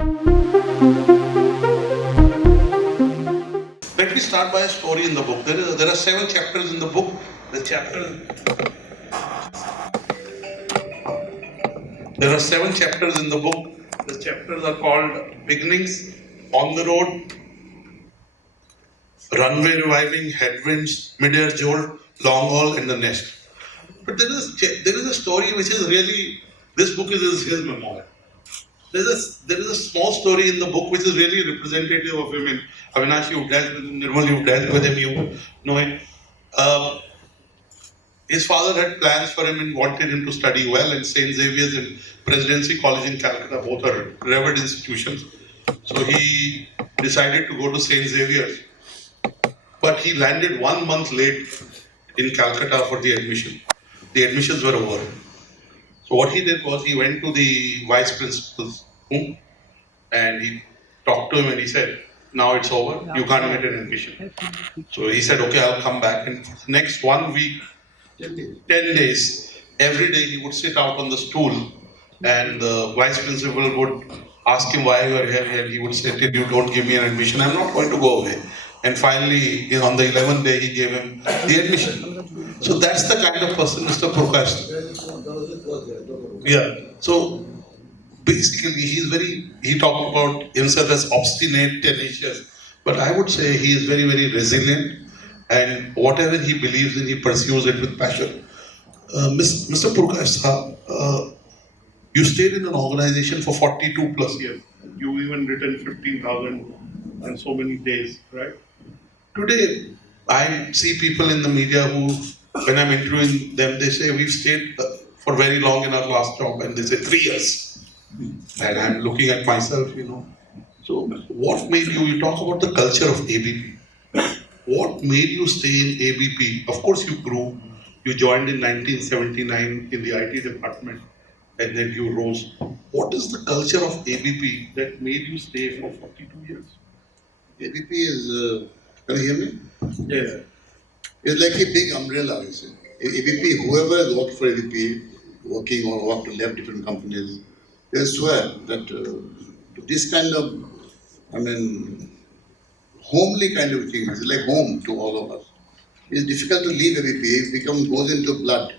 Let me start by a story in the book. There are 7 chapters in the book. There are 7 chapters in the book. The chapters are called Beginnings, On the Road, Runway Reviving, Headwinds, Mid-Air Jolt, Long Haul, and The Nest. But there is a story which is really, this book is his memoir. There is a small story in the book which is really representative of him. In Avinash, you've dealt with him, Nirmal, you've dealt with him, you know him. His father had plans for him and wanted him to study well, and St. Xavier's and Presidency College in Calcutta, both are revered institutions. So he decided to go to St. Xavier's. But he landed 1 month late in Calcutta for the admission. The admissions were over. So what he did was he went to the vice principal's room and he talked to him and he said, now it's over, you can't get an admission. So he said, okay, I'll come back. And for the next 1 week, 10 days, every day he would sit out on the stool and the vice principal would ask him why you are here, and he would say, till you don't give me an admission, I'm not going to go away. And finally, on the 11th day, he gave him the admission. So that's the kind of person Mr. Purkayastha. Yeah. So basically, he talked about himself as obstinate, tenacious, but I would say he is very, very resilient, and whatever he believes in, he pursues it with passion. Mr. Purkayastha, you stayed in an organization for 42 plus years. You even written 15,000 and so many days, right? Today, I see people in the media who, when I'm interviewing them, they say we've stayed for very long in our last job, and they say 3 years. And I'm looking at myself, So, what made you talk about the culture of ABP? What made you stay in ABP? Of course, you grew. You joined in 1979 in the IT department, and then you rose. What is the culture of ABP that made you stay for 42 years? ABP is, can you hear me? Yeah. It's like a big umbrella, you see. ABP, whoever has worked for ABP, working or worked to left different companies, they swear that this kind of, homely kind of thing is like home to all of us. It's difficult to leave ABP, it goes into blood.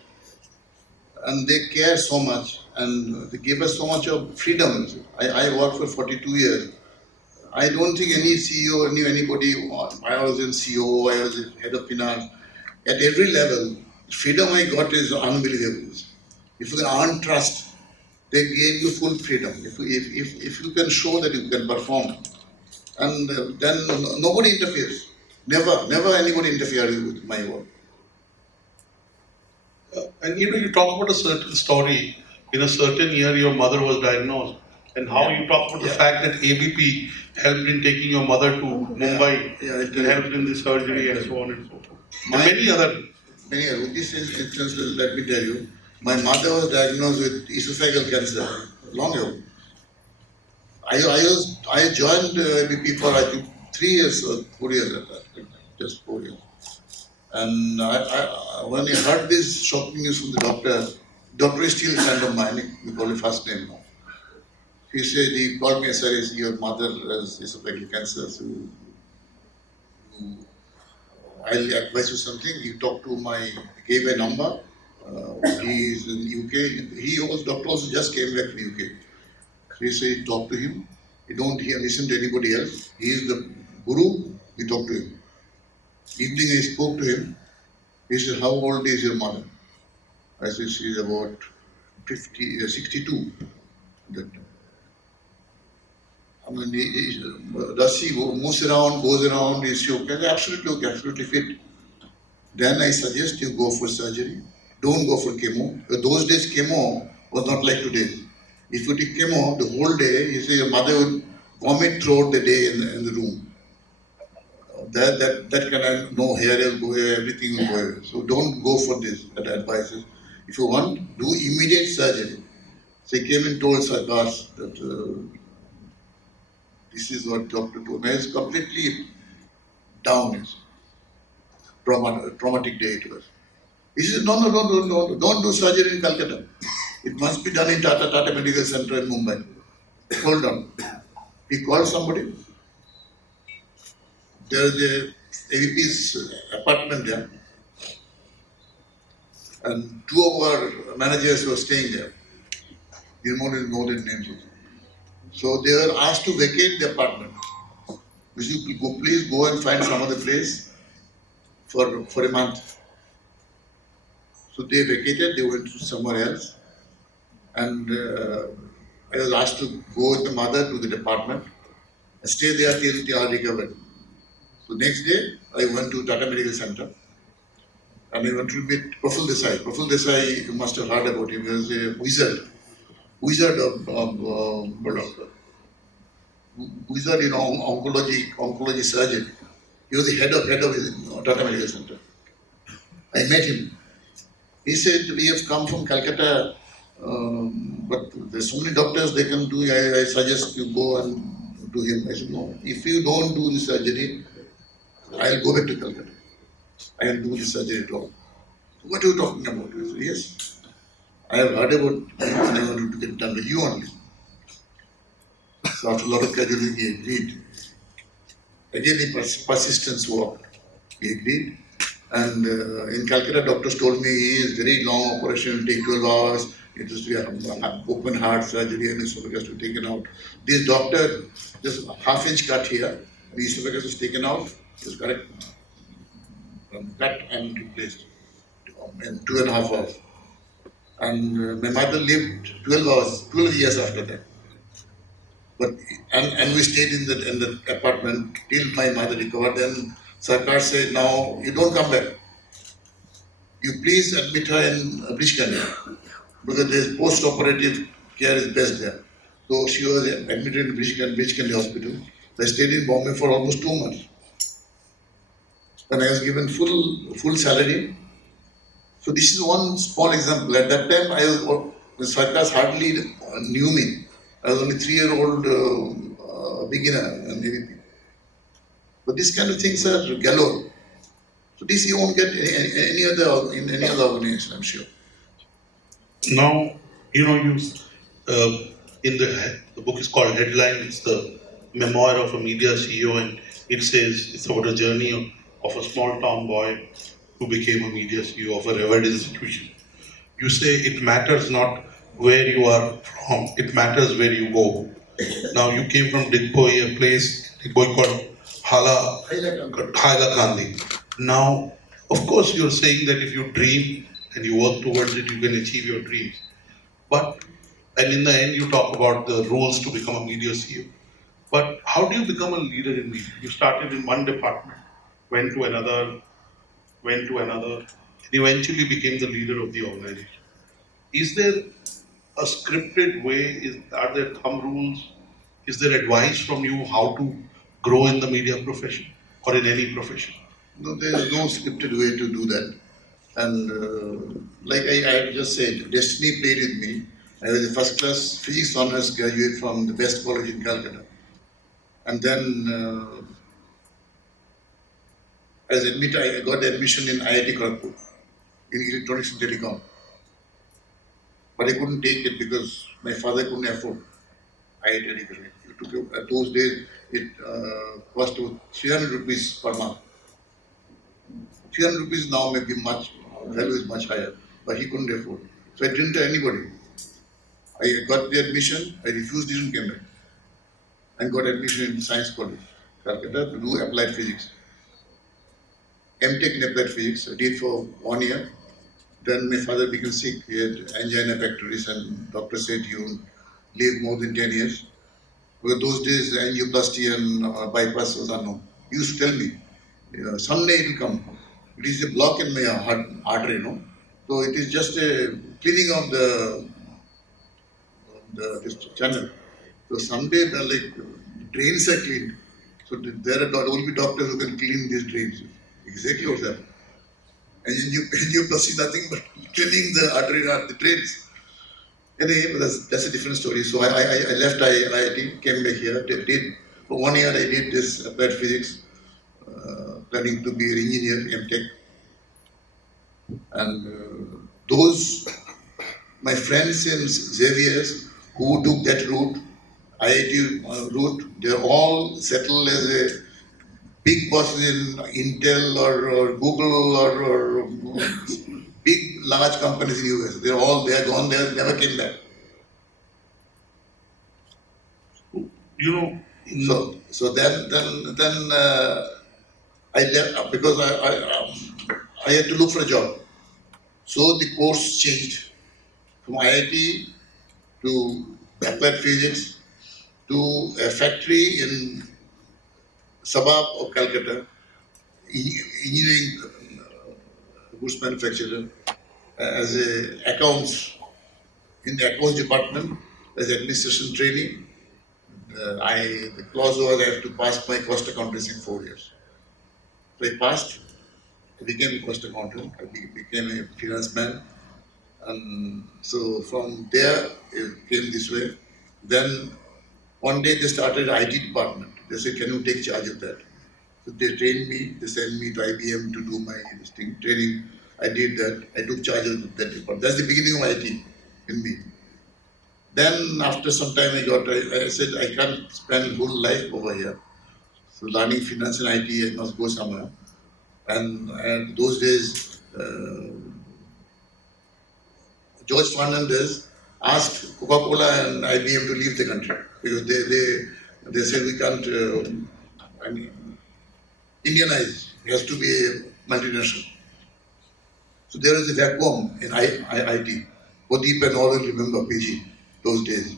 And they care so much, and they give us so much of freedom. I worked for 42 years. I don't think any CEO knew anybody. I was in CEO, I was in head of finance. At every level, the freedom I got is unbelievable. If you can earn trust, they gave you full freedom. If you can show that you can perform, and then nobody interferes. Never anybody interferes with my work. And you talk about a certain story. In a certain year, your mother was diagnosed, and how you talk about the fact that ABP helped in taking your mother to Mumbai, it helped in the surgery and so on and so forth. Many other. With this instance, let me tell you, my mother was diagnosed with esophageal cancer long ago. I joined ABP for I think 3 years or 4 years at that, just 4 years. And when I heard this shocking news from the doctor is still a friend of mine, we call it first name now. He called me, sir, your mother has esophageal cancer, so I'll advise you something. You talk to gave a number. He is in UK. Doctor also just came back from UK. So he said, talk to him. You don't listen to anybody else. He is the guru. You talk to him. Evening I spoke to him. He said, how old is your mother? I said, she is about 62. Does she moves around, goes around, is she okay? Absolutely okay, absolutely fit. Then I suggest you go for surgery. Don't go for chemo. Those days chemo was not like today. If you take chemo the whole day, you say your mother would vomit throughout the day in the room. That kind of no hair will go away, everything will go away. So don't go for this. That advice is, if you want, do immediate surgery. So he came and told Sarkar that this is what doctor told me. I was completely down. It's traumatic day it was. He said, no, don't do surgery in Calcutta. It must be done in Tata Medical Center in Mumbai. Hold on. He called somebody. There is a AVP's apartment there, and two of our managers were staying there. You know their names also. So they were asked to vacate the apartment. Which you go, please go and find some other place for a month. So they vacated, they went to somewhere else, and I was asked to go with the mother to the department and stay there till they are recovered. So next day, I went to Tata Medical Center and I went to meet Praful Desai. Praful Desai, you must have heard about him. He was a wizard wizard in oncology surgeon. He was the head of his Tata Medical Center. I met him. He said, we have come from Calcutta, but there's so many doctors they can do. I suggest you go and do him. I said, no, if you don't do the surgery, I'll go back to Calcutta. I'll do the surgery at all. What are you talking about? I said, yes, I have heard about you and I wanted to get done with you only. So after a lot of casualty, he agreed. Again, the persistence worked. He agreed. And in Calcutta, doctors told me he is very long operation, it'll take 12 hours. It is to be open heart surgery and esophagus to be taken out. This doctor, just half-inch cut here, the esophagus was taken out, was correct, cut and replaced in 2.5 hours. And my mother lived 12 hours, 12 years after that. But and we stayed in the apartment till my mother recovered. Then Sarkar said, now you don't come back. You please admit her in Brishkanya because there's post-operative care is best there. So she was admitted in Brishkanya hospital. I stayed in Bombay for almost 2 months. Then I was given full salary. So this is one small example. At that time, the Sarkars hardly knew me. I was only 3-year-old beginner and everything. But these kind of things are galore. So this you won't get any other in any other organization, I'm sure. Now, you know, in the book is called Headline. It's the memoir of a media CEO, and it says it's about a journey of a small town boy who became a media CEO of a revered institution. You say it matters not where you are from; it matters where you go. Now, you came from Digboy, a place Digboy called Hailakandi. Now, of course, you're saying that if you dream and you work towards it, you can achieve your dreams. But, and in the end, you talk about the rules to become a media CEO. But how do you become a leader in media? You started in one department, went to another, and eventually became the leader of the organization. Is there a scripted way? Are there thumb rules? Is there advice from you how to grow in the media profession or in any profession? No, there is no scripted way to do that. And like I just said, destiny played with me. I was a first class physics honors graduate from the best college in Calcutta. And then I got admission in IIT Kharagpur in electronics and telecom. But I couldn't take it because my father couldn't afford IIT education. At those days, it cost 300 rupees per month. 300 rupees now may be value is much higher, but he couldn't afford. So I didn't tell anybody. I got the admission, I refused it and came back. And got admission in Science College, Calcutta, to do applied physics. MTech in applied physics, I did for 1 year. Then my father became sick, he had angina pectoris, and doctor said you live more than 10 years. Because those days angioplasty and bypass was unknown. He used to tell me, someday it will come. It is a block in my heart, artery, So it is just a cleaning of this channel. So someday like drains are cleaned. So there are only doctors who can clean these drains. Exactly what's happening. And angioplasty nothing but cleaning the artery, the drains. Anyway, that's a different story. So I left IIT, came back here, did for 1 year I did this applied physics, planning to be an engineer, MTech. And those, my friends in Xavier's who took that route, IIT route, they're all settled as a big bosses in Intel or Google or big large companies in US. They're gone there, never came back. You know, So then I left because I had to look for a job. So the course changed from IIT to applied physics to a factory in suburb of Calcutta, engineering goods manufacturer, as a accounts in the accounts department as administration training. The clause was I have to pass my cost accountancy in 4 years. So I passed. I became a cost accountant. I became a finance man. And so from there it came this way. Then one day they started IT department. They said, "Can you take charge of that?" So they trained me. They sent me to IBM to do my training. I did that. I took charge of that department. That's the beginning of IT in me. Then after some time I said I can't spend whole life over here. So learning finance and IT, I must go somewhere. And those days, George Fernandez asked Coca-Cola and IBM to leave the country because they said we can't, Indianize. It has to be a multinational. So there is a vacuum in IT. Pradeep and all will remember PG those days.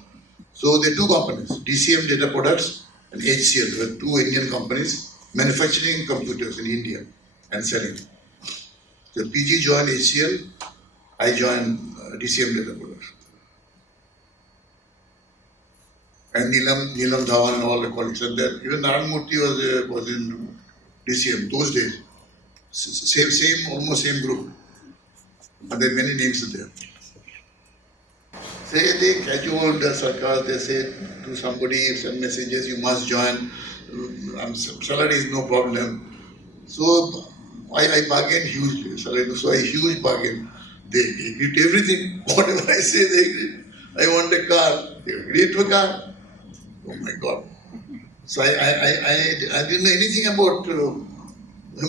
So there are two companies, DCM Data Products and HCL. There were two Indian companies manufacturing computers in India and selling. So PG joined HCL, I joined DCM Data Products. And Neelam Dhawan and all the colleagues. And then even Naran Murthy was in DCM those days. Almost same group. And there are many names there. Say they casual the sarcasm, they say to somebody, send messages, you must join, salary is no problem. So I bargained hugely, salary, so I huge bargain. They agreed to everything, whatever I say they agreed. I want a car, they agreed to a car. Oh my God. So I didn't know anything about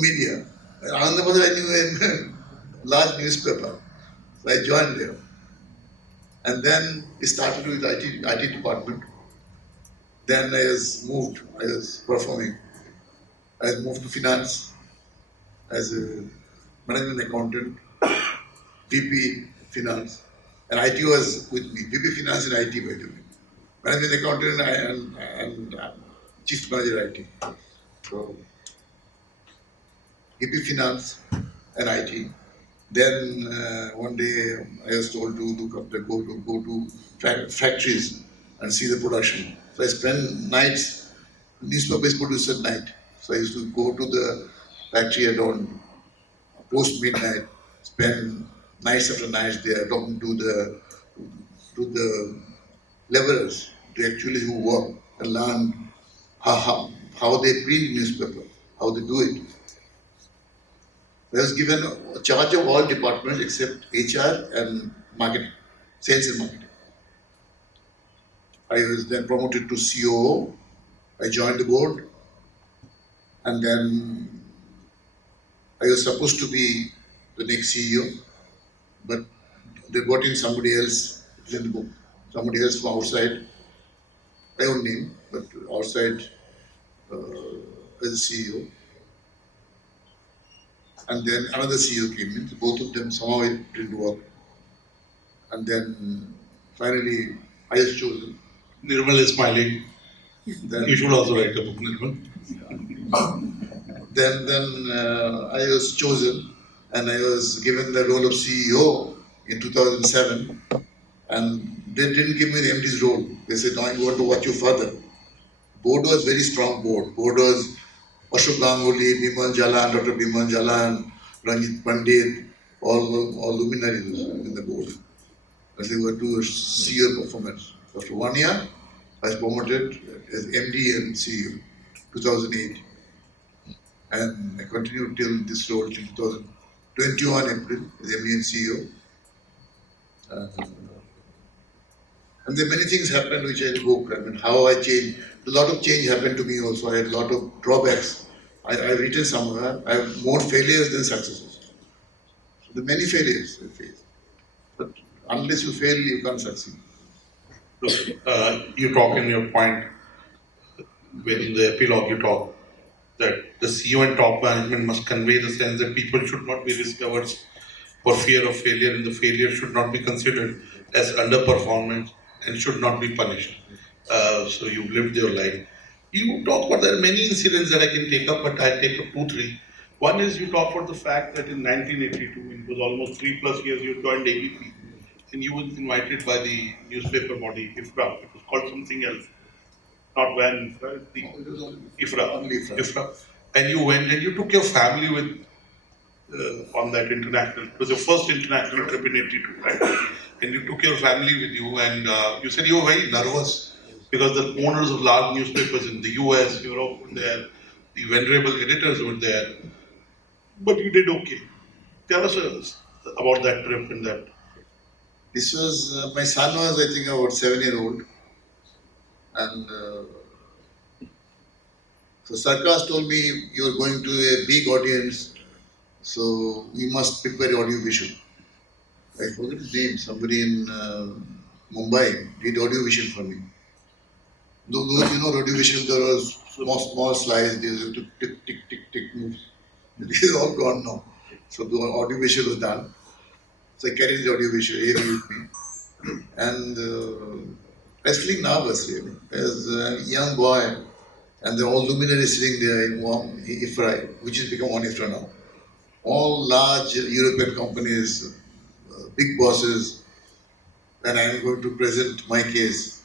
media. Ahmedabad I knew a large newspaper. So I joined there. And then it started with IT department. Then I was performing. I moved to finance as a management accountant, VP finance. And IT was with me, VP finance and IT by the way. Management accountant and chief manager IT. So VP finance and IT. Then one day I was told to go to factories and see the production. So I spent nights, newspaper is produced at night. So I used to go to the factory at around post midnight, spend nights after nights there talking to the laborers, to actually who work and learn how they print newspaper, how they do it. I was given a charge of all departments except HR and marketing, sales and marketing. I was then promoted to COO. I joined the board, and then I was supposed to be the next CEO, but they brought in somebody else. It's in the book. Somebody else from outside. I won't name, but outside as a CEO. And then another CEO came in. So both of them somehow it didn't work. And then finally I was chosen. Nirmal is smiling. Then, You should also write a book, Nirmal. then I was chosen and I was given the role of CEO in 2007. And they didn't give me the MD's role. They said, "No, you want to watch your father." Board was very strong board. Board was Ashok Ganguly, Bimal Jalan, Dr. Bimal Jalan, Ranjit Pandit, all luminaries in the board. As they were to see your performance. After 1 year, I was promoted as MD and CEO, 2008. And I continued till this role till 2021 April as MD and CEO. And there are many things happened which I spoke. I mean, how I changed. A lot of change happened to me also. I had a lot of drawbacks. I written somewhere. I have more failures than successes. So there are many failures I face. But unless you fail, you can't succeed. Look, you talk in your point, when in the epilogue you talk that the CEO and top management must convey the sense that people should not be risk averse for fear of failure, and the failure should not be considered as underperformance and should not be punished. So you've lived your life. You talk about there are many incidents that I can take up, but I take up two, three. One is you talk about the fact that in 1982, it was almost 3+ years, you joined ABP, and you were invited by the newspaper body IFRA. It was called something else, not when IFRA, the It was only IFRA, only from and you went and you took your family with on that international. It was your first international trip in '82, right? And you took your family with you, and you said you were very nervous because the owners of large newspapers in the US, Europe were there, the venerable editors were there, but you did okay. Tell us about that trip and that. This was my son was I think about 7 year old, and so Sarkar told me you're going to a big audience, so you must prepare audio visual. I forget his name. Somebody in Mumbai did audio visual for me. Those you know audio visual, there was small slides. They used to tick tick tick tick moves. This is all gone now. So the audio visual was done. So I carried the audio visual heavy with me, and I was feeling nervous really as a young boy, and the all luminaries sitting there in one IFRA, which has become one IFRA now. All large European companies, big bosses, and I am going to present my case.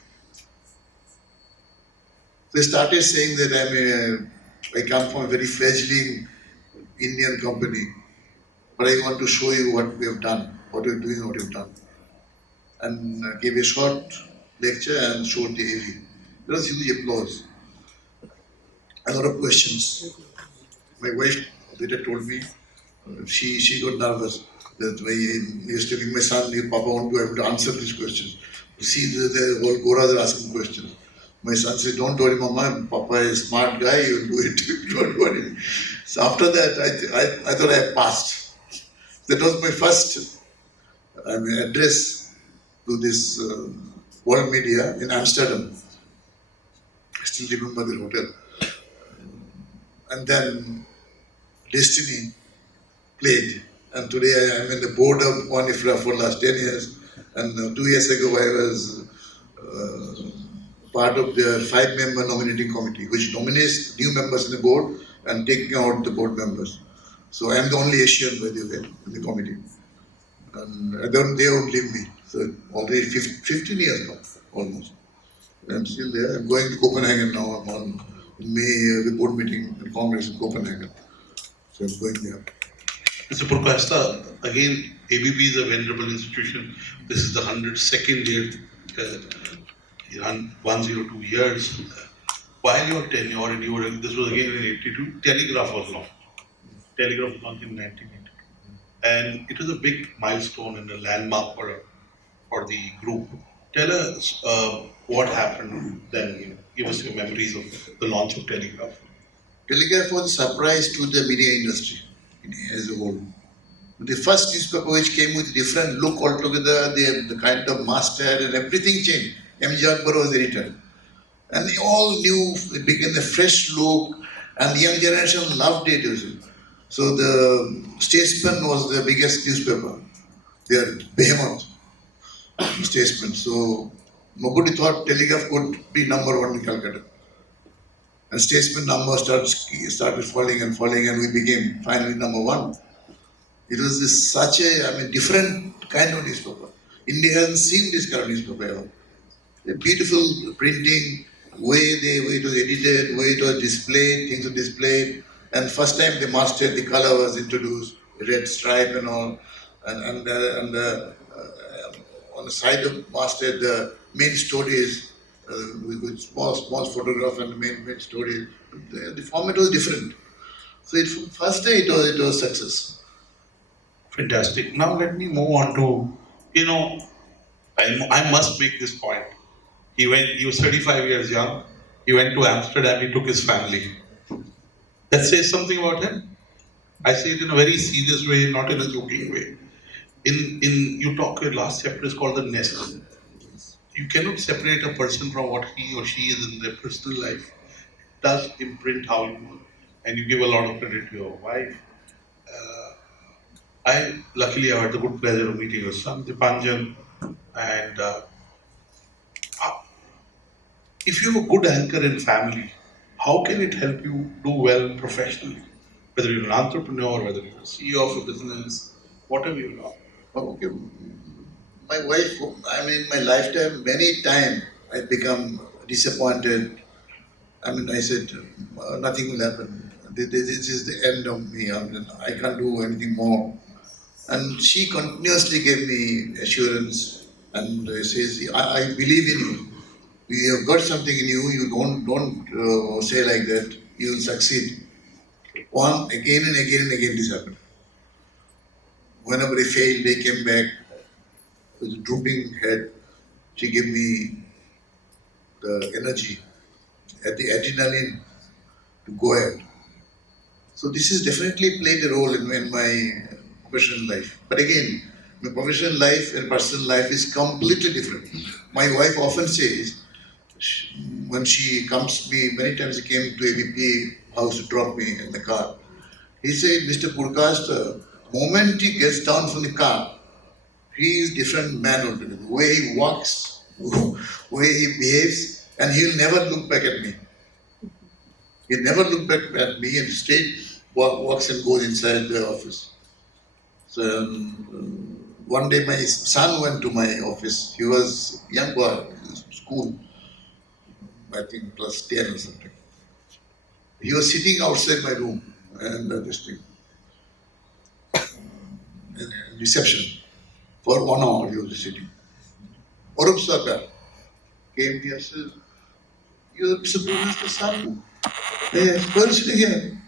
They started saying that I come from a very fledgling Indian company, but I want to show you what we have done, what we're doing, what we've done. And gave a short lecture and showed the AV. There was huge applause. A lot of questions. My wife later told me she got nervous that he was telling my son, your Papa won't be able to answer these questions. You see, the whole Goras are asking questions. My son said, don't worry, Mama, Papa is a smart guy, you'll do it, don't worry. So after that, I thought I passed. That was my first address to this world media in Amsterdam. I still remember the hotel. And then Destiny played. And today I am in the board of One IFRA for the last 10 years. And 2 years ago I was part of the 5-member nominating committee, which nominates new members in the board and taking out the board members. So I am the only Asian, by the way, in the committee. And they won't leave me. So already 15 years now, almost. I'm still there. I'm going to Copenhagen now. I'm on May, the board meeting and Congress in Copenhagen. So I'm going there. Mr. Purkayastha, again, ABP is a venerable institution. This is the 102nd year, 102 years. While your tenure, and you were, this was again in '82, Telegraph was launched. Telegraph was launched in 1982. And it was a big milestone and a landmark for the group. Tell us what happened then. Give us your memories of the launch of Telegraph. Telegraph was a surprise to the media industry as a whole. The first newspaper which came with a different look altogether, the kind of masthead and everything changed. M.J. Akbar was editor. And they all knew, it became a fresh look, and the young generation loved it. So the Statesman was the biggest newspaper. They are behemoth, Statesman. So nobody thought Telegraph could be number one in Calcutta. And Statesman number started falling and falling, and we became finally number one. It was such a different kind of newspaper. India hasn't seen this kind of newspaper ever. A beautiful printing, way it was edited, way it was displayed, things were displayed. And first time they mastered the color was introduced, red stripe and all, and on the side of mastered the main stories with small photograph and the main story. The format was different. So first day it was success. Fantastic. Now let me move on to, I must make this point. He was 35 years young. He went to Amsterdam, he took his family. That says something about him. I say it in a very serious way, not in a joking way. You talk, your last chapter is called the nest. You cannot separate a person from what he or she is in their personal life. It does imprint how you work. And you give a lot of credit to your wife. Uh, luckily, I had the good pleasure of meeting your son, Dipanjan. And if you have a good anchor in family, how can it help you do well professionally? Whether you're an entrepreneur, whether you're a CEO of a business, whatever you are. Okay. My wife, I mean, my lifetime, many times I become disappointed. I mean, I said, nothing will happen. This is the end of me. I mean, I can't do anything more. And she continuously gave me assurance and says, I believe in you. You have got something in you. You don't say like that. You will succeed. One again and again and again this happened. Whenever I failed, they came back with a drooping head. She gave me the energy, the adrenaline to go ahead. So this has definitely played a role in my professional life. But again, my professional life and personal life is completely different. My wife often says, when she comes to me, many times she came to ABP house to drop me in the car. He said, Mr. Purkayastha, moment he gets down from the car, he is different man already. The way he walks, the way he behaves, and he'll never look back at me. He'll never look back at me and straight walks and goes inside the office. So one day my son went to my office. He was young boy, school, I think plus 10 or something. He was sitting outside my room and this thing, reception. For 1 hour he was sitting. Arup Sarkar came here and said, you're supposed to son. Yes, why are you sitting here?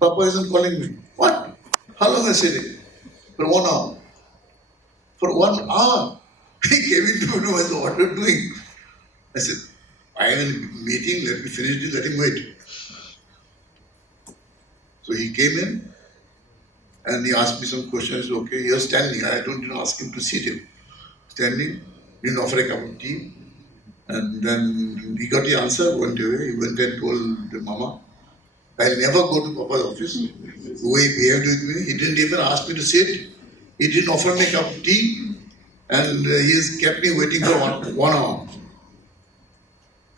Papa isn't calling me. What? How long I sitting? For 1 hour. For 1 hour. He came into me and said, what are you doing? I said, I am in a meeting, let me finish this, let him wait. So he came in and he asked me some questions. Okay, you're standing. I didn't ask him to sit him. Standing, didn't offer a cup of tea. And then he got the answer, went away. He went and told the mama, I'll never go to Papa's office. The way he behaved with me, he didn't even ask me to sit. He didn't offer me a cup of tea. And he has kept me waiting for 1 hour.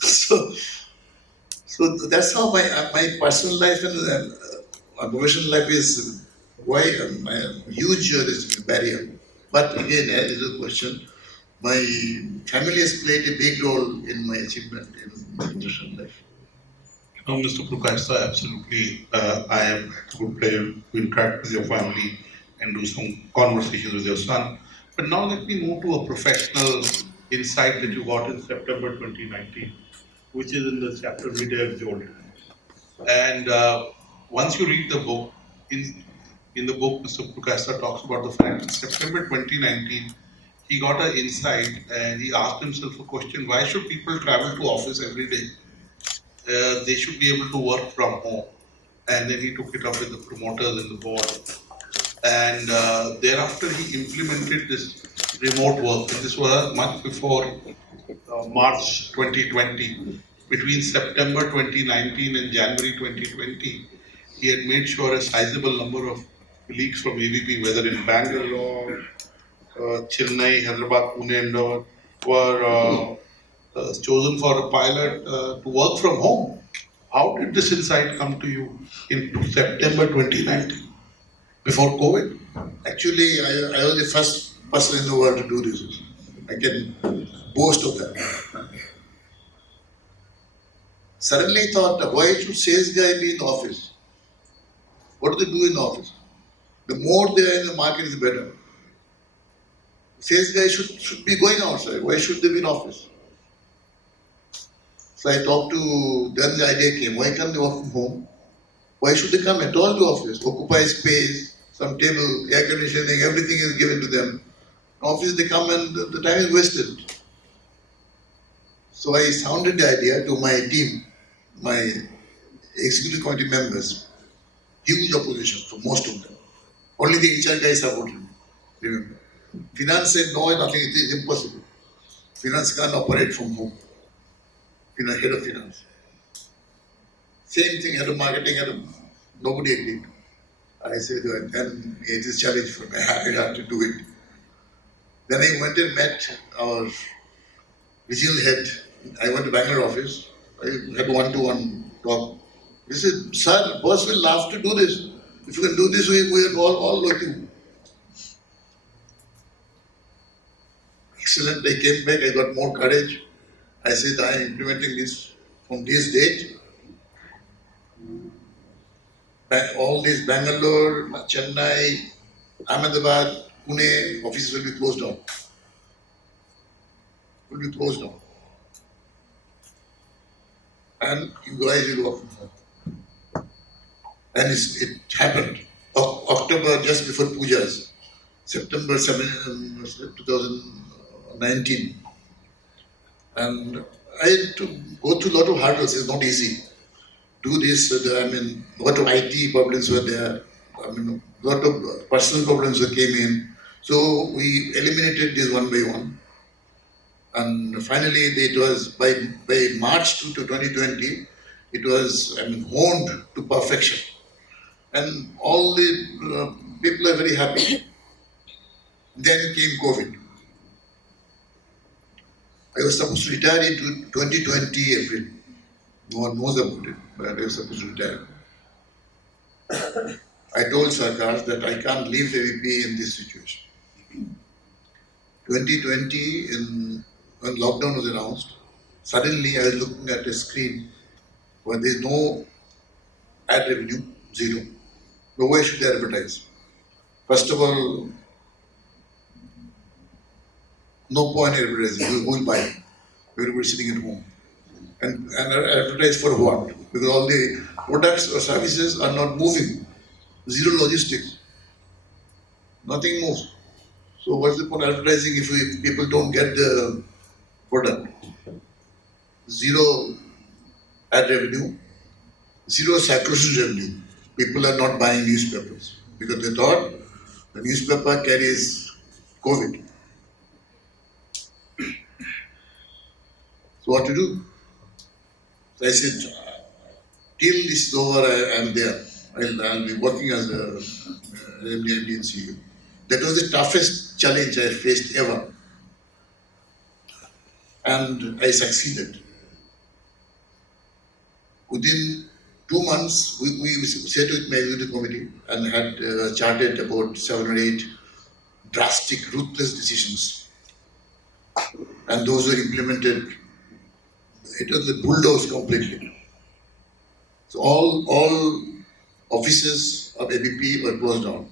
So, so that's how my personal life and my professional life is why a huge barrier. But again, that is a question. My family has played a big role in my achievement in my professional life. No, Mr. Purkayastha, absolutely. I have had good pleasure to interact with your family and do some conversations with your son. But now let me move to a professional insight that you got in September 2019, which is in the chapter Media Jolt. And once you read the book, in the book, Mr. Purkayastha talks about the fact in September 2019, he got an insight and he asked himself a question: why should people travel to office every day? They should be able to work from home. And then he took it up with the promoters and the board. And thereafter, he implemented this remote work. And this was a month before March 2020. Between September 2019 and January 2020, he had made sure a sizable number of colleagues from ABP, whether in Bangalore, Chennai, Hyderabad, Pune, and were chosen for a pilot to work from home. How did this insight come to you in September 2019, before COVID? Actually, I was the first person in the world to do this. I can boast of that. Suddenly thought, why should sales guy be in the office? What do they do in the office? The more they are in the market is better. Sales guy should be going outside. Why should they be in office? So I talked to, then the idea came, why can't they work from home? Why should they come at all to office? Occupy space, some table, air conditioning, everything is given to them. Office they come and the time is wasted. So I sounded the idea to my team, my executive committee members, huge opposition for most of them. Only the HR guys supported me. Remember. Finance said no, nothing, it is impossible. Finance can't operate from home. Head of finance. Same thing, head of marketing, nobody agreed. I said, then it is challenge for me. I have to do it. Then I went and met our regional head. I went to Bangalore office. I had one-to-one talk. He said, sir, boss will love to do this. If you can do this, we are all looking. Excellent. I came back, I got more courage. I said, I am implementing this from this date. All these Bangalore, Chennai, Ahmedabad, Pune offices will be closed down. Will be closed down. And you guys will work from home. And it happened. October, just before Pujas, September 7, 2019. And I had to go through a lot of hurdles. It's not easy. Do this, a lot of IT problems were there. A lot of personal problems that came in. So we eliminated this one by one. And finally, it was by March 2020, it was honed to perfection. And all the people are very happy. Then came COVID. I was supposed to retire in 2020 April. No one knows about it, but I was supposed to retire. I told Sarkar that I can't leave AVP in this situation. 2020, when lockdown was announced, suddenly I was looking at a screen where there is no ad revenue, zero. No way should they advertise. First of all, no point in advertising. Who will buy? Everybody sitting at home. And advertise for what? Because all the products or services are not moving. Zero logistics. Nothing moves. So what's the point of advertising if people don't get the product? Zero ad revenue, zero circulation revenue. People are not buying newspapers because they thought the newspaper carries COVID. So what to do? So I said, till this is over, I am there. I'll be working as a MD and CEO. That was the toughest challenge I faced ever. And I succeeded. Within 2 months, we sat with my executive committee and had charted about 7 or 8 drastic, ruthless decisions. And those were implemented. It was the bulldoze completely. So all offices of ABP were closed down.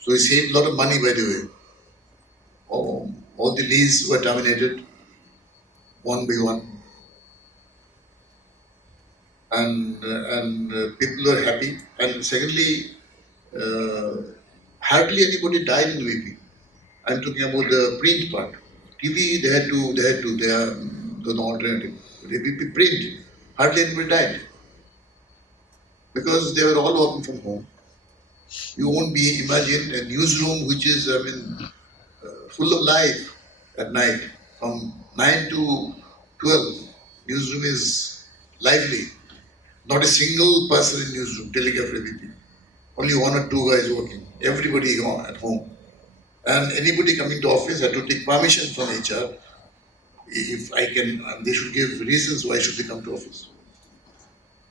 So we saved a lot of money, by the way. All the leases were terminated, one by one. And people were happy. And secondly, hardly anybody died in VP. I'm talking about the print part. TV, they are the alternative. But VP print, hardly anybody died. Because they were all working from home. You won't imagine a newsroom which is, full of life at night. From 9 to 12, newsroom is lively. Not a single person in newsroom, telegraph ABP. Only 1 or 2 guys working. Everybody gone at home. And anybody coming to office had to take permission from HR. If I can, they should give reasons why should they come to office.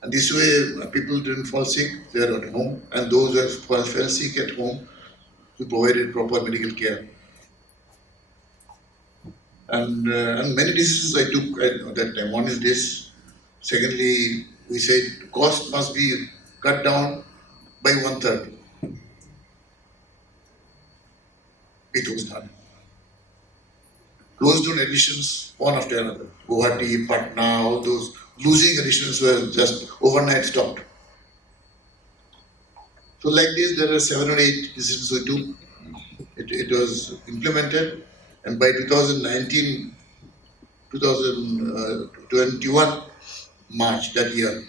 And this way, people didn't fall sick, they are at home. And those who fell sick at home, we provided proper medical care. And many decisions I took at that time. One is this. Secondly, we said cost must be cut down by 1/3. It was done. Closed down additions, one after another. Guwahati, Patna, all those losing additions were just overnight stopped. So like this, there are 7 or 8 decisions we took. It was implemented, and by 2019, 2021 March that year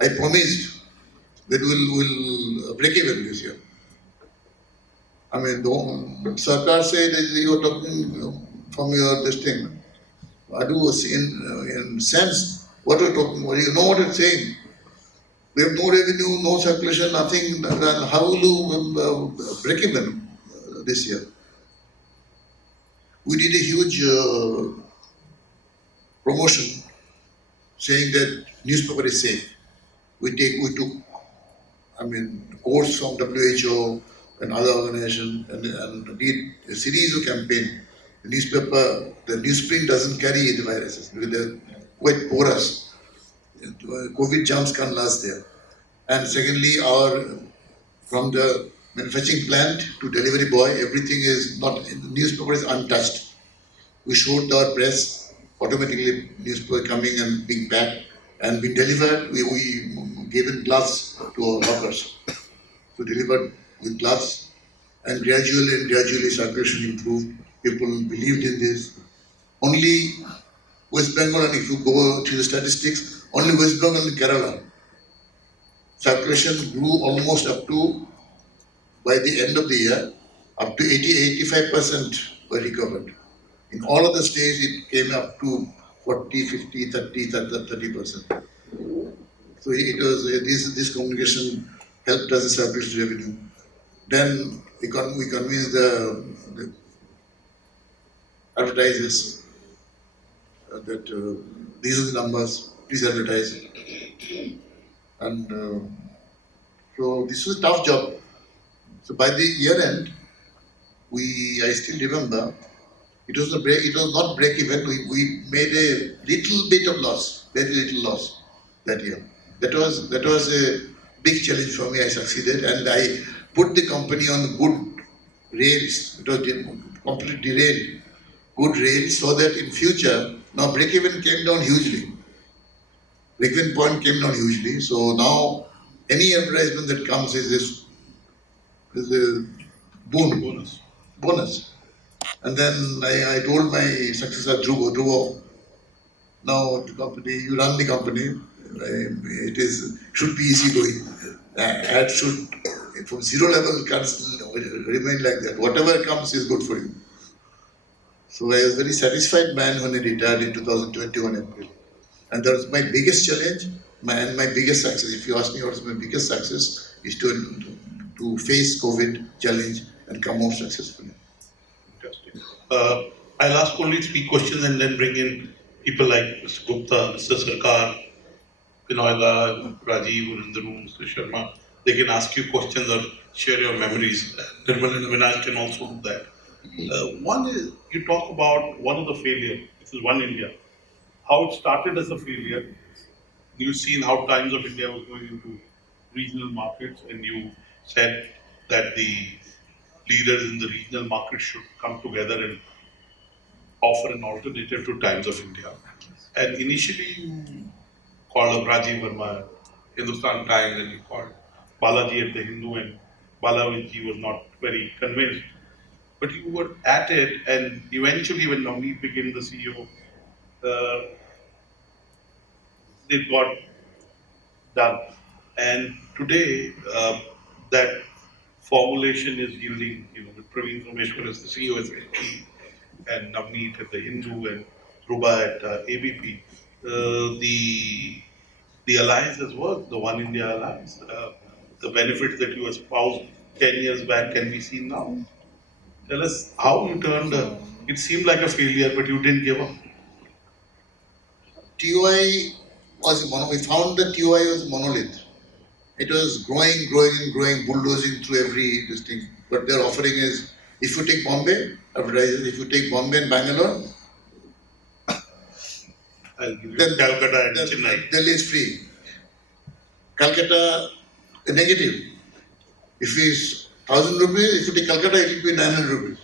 I promised that we'll break even this year. I mean, the Sarkar said that you are talking from your this thing. I do in sense what we're talking about. You know what it's saying. We have no revenue, no circulation, nothing. Then how will you break even this year? We did a huge promotion saying that newspaper is safe. We took, I mean, course from WHO and other organizations and did a series of campaign. The newspaper, the newsprint doesn't carry the viruses because they're quite porous. COVID germs can't last there. And secondly, our from the manufacturing plant to delivery boy, everything is not, the newspaper is untouched. We showed our press, automatically newspaper coming and being packed and being delivered. We given gloves to our workers to deliver with gloves, and gradually circulation improved. People believed in this. Only West Bengal, and if you go to the statistics, only West Bengal and Kerala, circulation grew almost up to, by the end of the year, up to 80-85% were recovered. In all of the states, it came up to 40, 50, 30%. So it was this communication helped us establish revenue. Then we convinced the advertisers that these are the numbers, please advertise. And so this was a tough job. So by the year end, I still remember, it was not break even. We made a little bit of loss, very little loss that year. That was a big challenge for me. I succeeded, and I put the company on good rails. It was completely derailed, good rails, so that in future, now break even came down hugely. Break even point came down hugely. So now any advertisement that comes is a bonus. And then I told my successor, Dhruvo, now the company, you run the company, should be easy going. Ad should, from zero level, can't remain like that. Whatever comes is good for you. So I was a very satisfied man when I retired in 2021 April. And that was my biggest challenge and my biggest success. If you ask me what's my biggest success, is to face COVID challenge and come out successfully. Fantastic. I'll ask only 3 questions and then bring in people like Mr. Gupta, Mr. Sarkar, Pinoyda, Rajiv, who are in the room, Mr. Sharma. They can ask you questions or share your memories. Nirmal and Avinash can also do that. One is, you talk about one of the failure. This is One India. How it started as a failure. You've seen how Times of India was going into regional markets, and you said that the leaders in the regional market should come together and offer an alternative to Times of India. And initially you called up Rajiv Verma, Hindustan Times, and you called Balaji at the Hindu, and Balaji was not very convinced. But you were at it, and eventually when Navneet became the CEO, it got done. And today, that formulation is yielding, with Praveen Someshwar as the CEO as MP, and Navneet at the Hindu, and Ruba at ABP. The alliance has worked, the One India alliance. The benefits that you espoused 10 years back can be seen now. Tell us how you turned, it seemed like a failure, but you didn't give up. TOI we found that TOI was monolith. It was growing, bulldozing through every this thing. But their offering is, if you take Bombay, advertisers, if you take Bombay and Bangalore, I'll give you then Calcutta and Chennai. Delhi is free. Calcutta, negative. If it's 1,000 rupees, if you take Calcutta, it will be 900 rupees.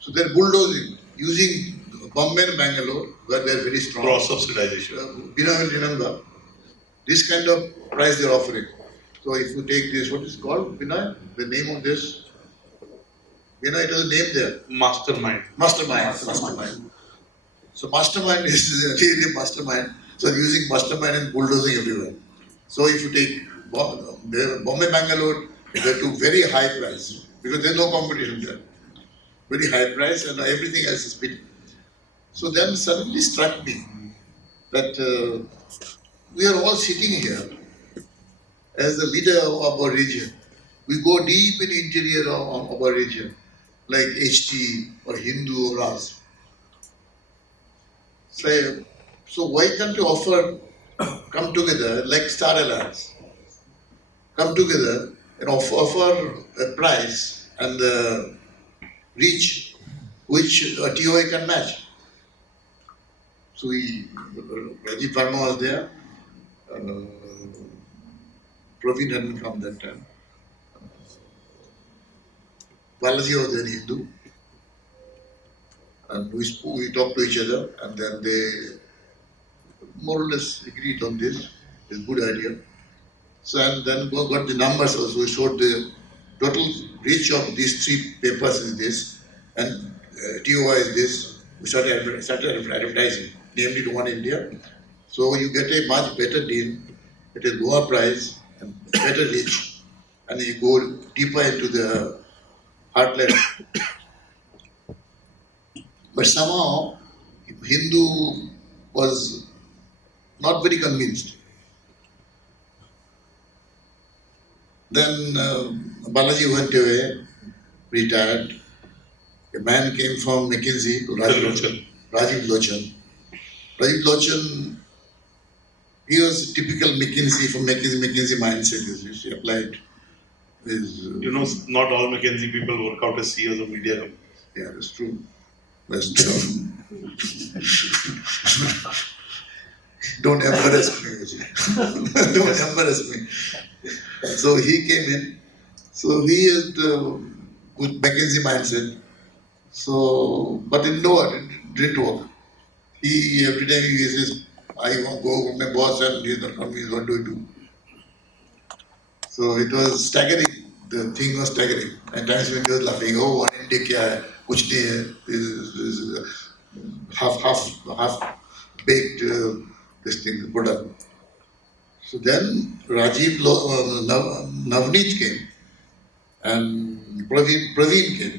So they're bulldozing, using Bombay and Bangalore, where they're very strong. Cross subsidization. Bina will remember, this kind of price they're offering. So if you take this, what is called, Bina, the name of this? You know, it has a name there. Mastermind. Mastermind. So mastermind is really mastermind. So using mastermind and bulldozing everywhere. So if you take Bombay, Bangalore, they're to very high price because there's no competition there. Very high price and everything else is bid. So then suddenly struck me that we are all sitting here as the leader of our region. We go deep in the interior of our region, like HT or Hindu or us. So why can't you offer, come together like Star Alliance, come together and offer a price and reach which a TOI can match. So Rajiv Verma was there, Praveen hadn't come that time, Balaji was there, Hindu, and we talked to each other and then they more or less agreed on this. It's a good idea. So and then got the numbers also. We showed the total reach of these three papers is this, and TOI is this. We started advertising, namely to One India. So you get a much better deal at a lower price and better reach, and you go deeper into the heartland. But somehow Hindu was not very convinced. Then Balaji went away, retired. A man came from McKinsey, Rajiv Lochan. Rajiv Lochan, he was typical McKinsey from McKinsey mindset. He applied his. You know, not all McKinsey people work out as CEOs of media companies. Yeah, that's true. That's true. Don't embarrass me, Vijay. Don't embarrass me. So he came in. So he had good McKinsey mindset. So, but it didn't work. He every time he says, "I want to go with my boss," and he's not coming. What do we do? So it was staggering. The thing was staggering. And times when he was laughing, "Oh, One India kya hai? Kuch nahi hai. This is half baked this thing product." So then Navneet came, and Praveen came.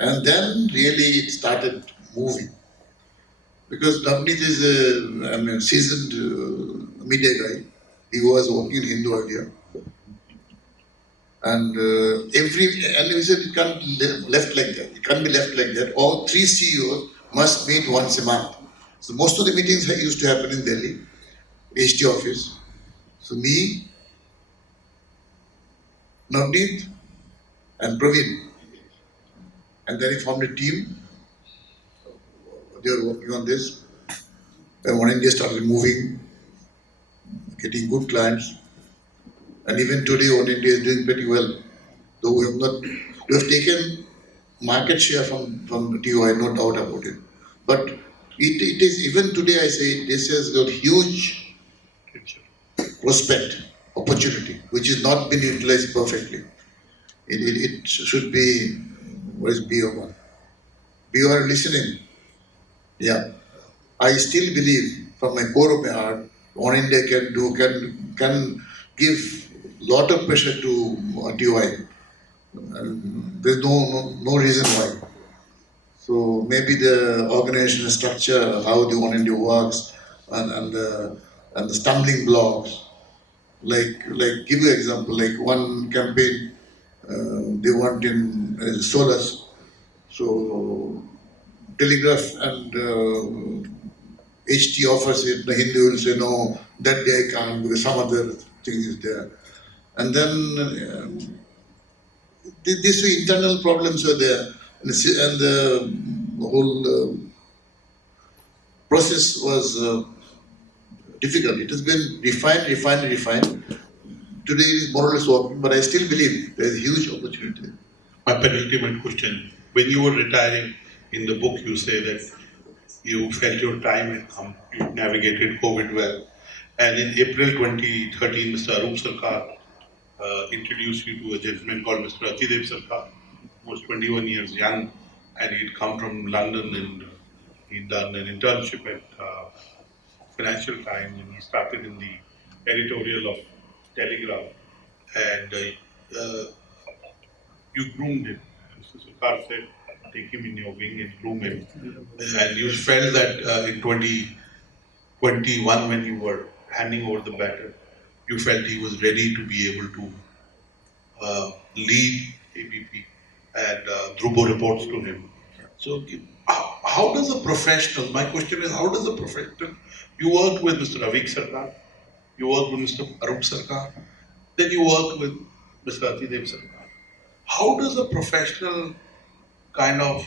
And then really it started moving. Because Navneet is a seasoned media guy. He was working in Hindu earlier. And and we said it can't be left like that. It can't be left like that. All three CEOs must meet once a month. So most of the meetings used to happen in Delhi, HT office. So me, Navneet, and Praveen. And then he formed a team. They were working on this. Then One India started moving, getting good clients. And even today, One India is doing pretty well. Though we have taken market share from TOI, no doubt about it. But it is, even today I say, this has got huge prospect, opportunity, which has not been utilized perfectly. It should be, what is BO1? BO are listening. Yeah. I still believe from my core of my heart, One India can give lot of pressure to TOI. There's no reason why. So maybe the organizational structure, how the One India works, and the stumbling blocks. Like give you an example. Like one campaign, they want in Solus. So Telegraph and HT offers it, the Hindu will say no, that day I can't because some other thing is there. And then these internal problems were there, and the whole process was difficult. It has been refined. Today it is more or less working, but I still believe there is a huge opportunity. My penultimate question: when you were retiring, in the book you say that you felt your time had come, you navigated COVID well. And in April 2013, Mr. Arup Sarkar introduced you to a gentleman called Mr. Atidev Sarkar. was 21 years young, and he'd come from London, and he'd done an internship at Financial Times, and he started in the editorial of Telegraph, and you groomed him. Mr. Sukar said, take him in your wing and groom him. And you felt that in 2021, when you were handing over the baton, you felt he was ready to be able to lead ABP, and Dhruvo reports to him. So, how does a professional, my question is, how does a professional, you work with Mr. Avik Sarkar, you work with Mr. Arun Sarkar, then you work with Mr. Atidev Sarkar. How does a professional kind of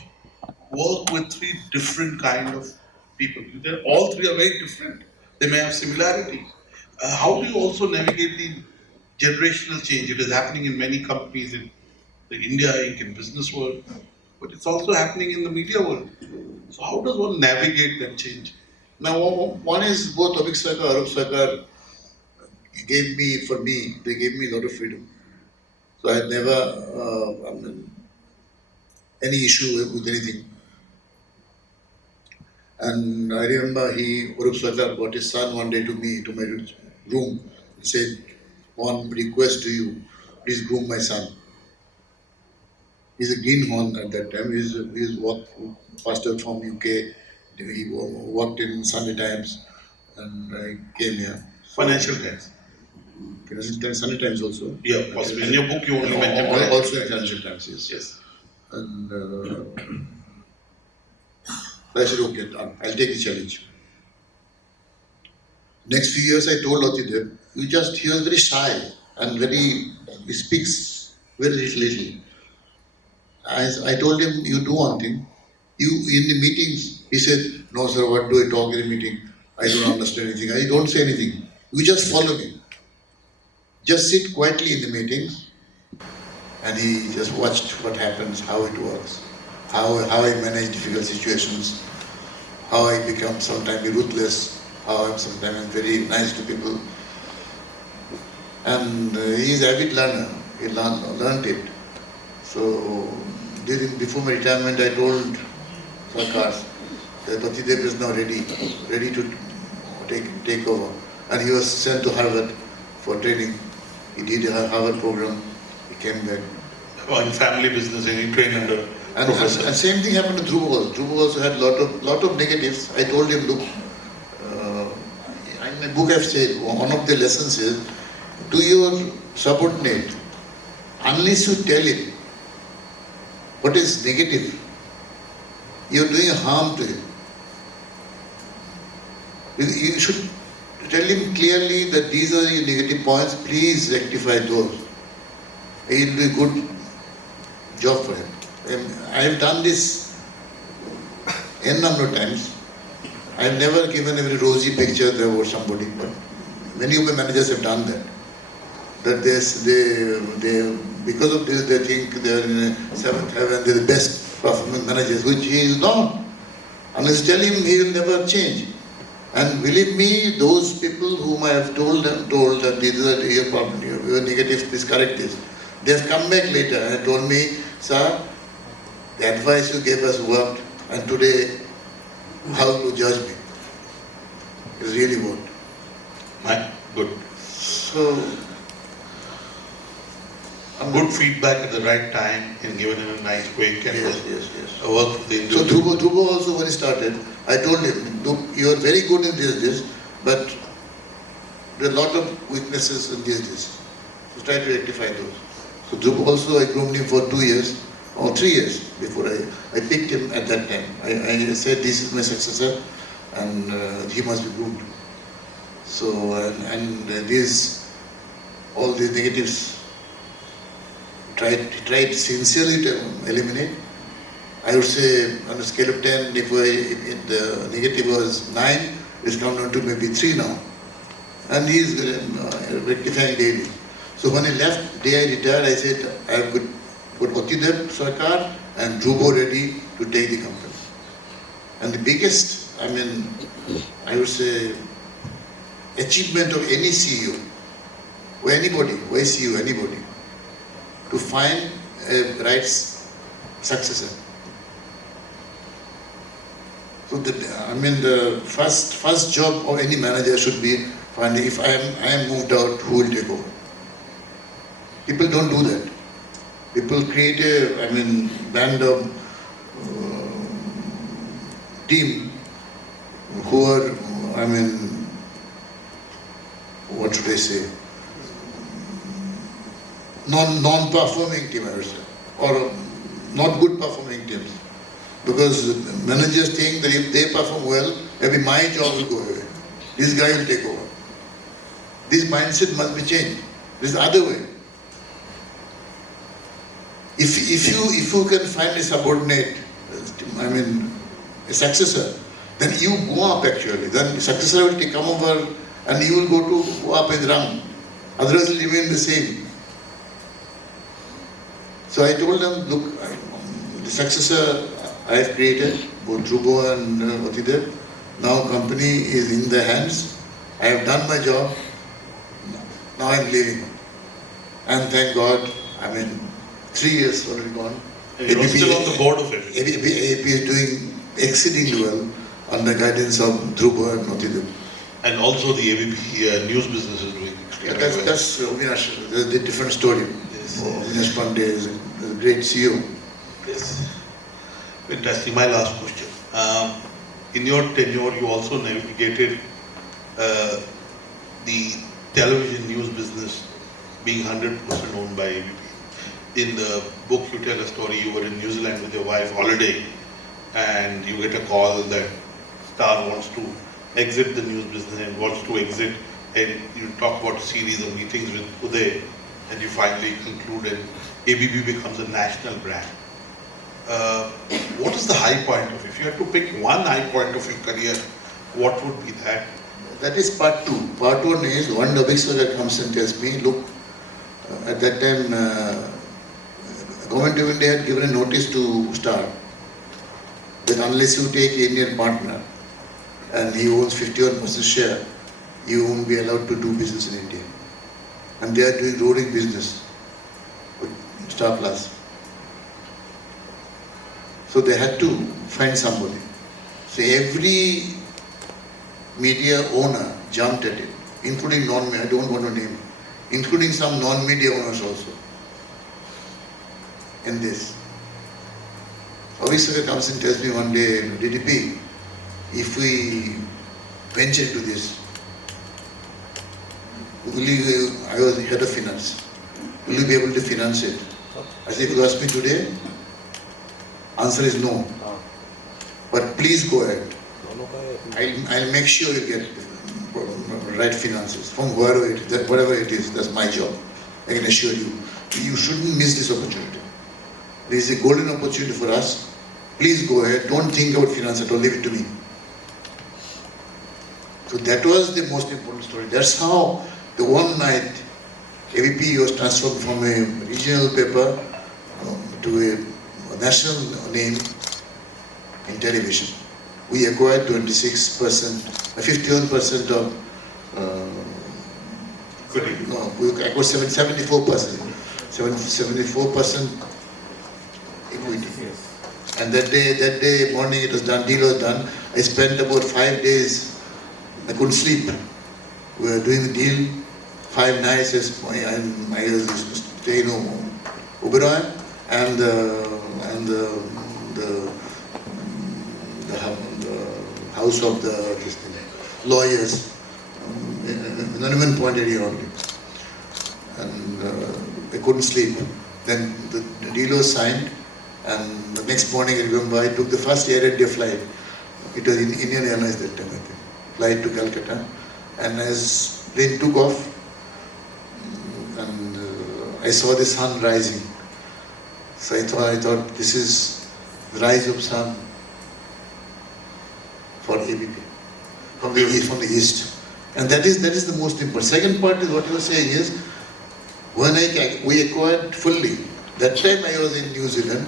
work with three different kind of people? All three are very different. They may have similarities. How do you also navigate the generational change? It is happening in many companies in the India Inc. in business world, but it's also happening in the media world. So how does one navigate that change? Now, one is both Avik Sarkar, Arup Sarkar they gave me a lot of freedom. So I had never any issue with anything. And I remember Arup Sarkar brought his son one day to me, to my room, and said, one request to you, please groom my son. He's a greenhorn at that time. He's passed out from UK. He worked in Sunday Times, and I came here. Financial Times. Financial Times, Sunday Times also. Yeah, possibly. In your book, you only mentioned also in Financial Times, yes. Yes. And I said, okay, I'll take the challenge. Next few years, I told Atidev, he was very shy and he speaks very little. I told him, you do one thing. In the meetings, he said, no sir, what do I talk in the meeting? I don't understand anything. I don't say anything. You just follow me. Just sit quietly in the meetings, and he just watched what happens, how it works, how I manage difficult situations, how I become sometimes ruthless, how I'm sometimes very nice to people. And he's an avid learner. He learned it. So before my retirement, I told Sarkar that Atidev is now ready to take over. And he was sent to Harvard for training. He did a Harvard program. He came back. In family business, and he trained under professor. And same thing happened to Dhruvo also. Dhruvo also had lot of negatives. I told him, look, in my book I've said, one of the lessons is, to your subordinate, unless you tell him what is negative, you're doing harm to him. You should tell him clearly that these are your negative points, please rectify those. It will be a good job for him. I have done this n number of times. I have never given a very rosy picture about somebody, but many of my managers have done that. That they because of this, they think they are in a seventh heaven, they are the best performing managers, which he is not. Unless you tell him, he will never change. And believe me, those people whom I have told that this is your problem, your negative, please correct this. They have come back later and told me, sir, the advice you gave us worked, and today, how to judge me? It really worked. Good. So, good feedback at the right time and given in a nice way. yes. Work with the So Dhruvo also, when he started, I told him, look, you are very good in this, but there are a lot of weaknesses in this. So try to rectify those. So Dhruvo also, I groomed him for 2 years, or 3 years before I picked him at that time. I said, this is my successor, and he must be groomed. So, and all the negatives, tried sincerely to eliminate. I would say on a scale of 10, if the negative was 9, it's come down to maybe 3 now. And he is rectifying daily. So when I left, the day I retired, I said, I have put Atidev Sarkar and Dhruvo ready to take the company. And the biggest, I would say, achievement of any CEO, or anybody, to find a right successor. So the first job of any manager should be finding if I am moved out, who will take over. People don't do that. People create a band of team who are what should I say? Non-performing team, I would say, or not good performing teams. Because managers think that if they perform well, maybe my job will go away. This guy will take over. This mindset must be changed. This is the other way. If you can find a subordinate, a successor, then you go up actually. Then the successor will come over and you will go up in rank. Otherwise, it will remain the same. So I told them, look, the successor I have created, both Dhruvo and Vatidev. Now company is in their hands. I have done my job. Now I am leaving. And thank God, 3 years already gone. And you're still on the board of it. ABP is doing exceedingly well under guidance of Dhruvo and Vatidev. And also the ABP news business is doing extremely well. That's Avinash, the different story. Yes. Avinash Pandey is a great CEO. Yes. Fantastic. My last question. In your tenure, you also navigated the television news business being 100% owned by ABP. In the book, you tell a story. You were in New Zealand with your wife holiday, and you get a call that Star wants to exit the news business and wants to exit. And you talk about a series of meetings with Uday, and you finally conclude, and ABP becomes a national brand. What is the high point of it? If you had to pick one high point of your career, what would be that? That is part 2. Part 1 is one officer comes and tells me, look, at that time, Government of India had given a notice to Star that unless you take an Indian partner and he owns 51% share, you won't be allowed to do business in India. And they are doing roaring business with Star Plus. So they had to find somebody. So every media owner jumped at it, including non-media, I don't want to name, including some non-media owners also in this. Obviously comes and tells me one day, DDP, if we venture into this, I was the head of finance, will you be able to finance it? I said, if you ask me today, answer is no. But please go ahead. I'll make sure you get right finances from whatever it is. That's my job. I can assure you. You shouldn't miss this opportunity. There is a golden opportunity for us. Please go ahead. Don't think about finance at all. Leave it to me. So that was the most important story. That's how the one night ABP was transformed from a regional paper to a national name in television. We acquired 26%, 51% of, we acquired 74%, 74% equity. And that day morning it was done, deal was done. I spent about 5 days, I couldn't sleep. We were doing the deal, 5 nights, I was staying in Oberoi and the house of the lawyers, Nariman Point area only. And I couldn't sleep. Then the deal was signed, and the next morning I remember I took the first Air India flight. It was in Indian Airlines that time, I think. Flight to Calcutta. And as plane took off, and I saw the sun rising. So I thought this is the rise of sun for ABP from the east, and that is the most important. Second part is what you were saying is when we acquired fully. That time I was in New Zealand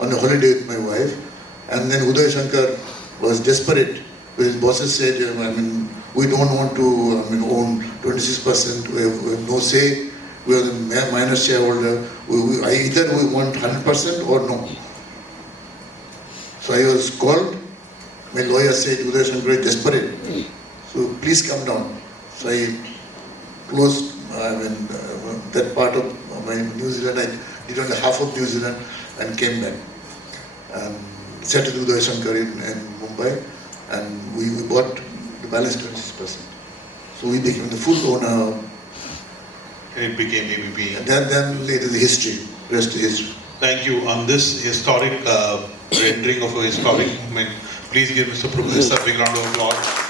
on a holiday with my wife, and then Uday Shankar was desperate. His bosses said, we don't want to own 26%. We have no say. We are the minor shareholder. Either we want 100% or no. So I was called. My lawyer said, Uday Shankar is desperate. So please come down. So I closed that part of my New Zealand. I did only half of New Zealand and came back. And settled Uday Shankar in Mumbai, and we bought the balance 26%. So we became the full owner. And it became ABP. And then later the history, rest is history. Thank you. On this historic rendering of a historic moment, please give Mr. Purkayastha a big round of applause.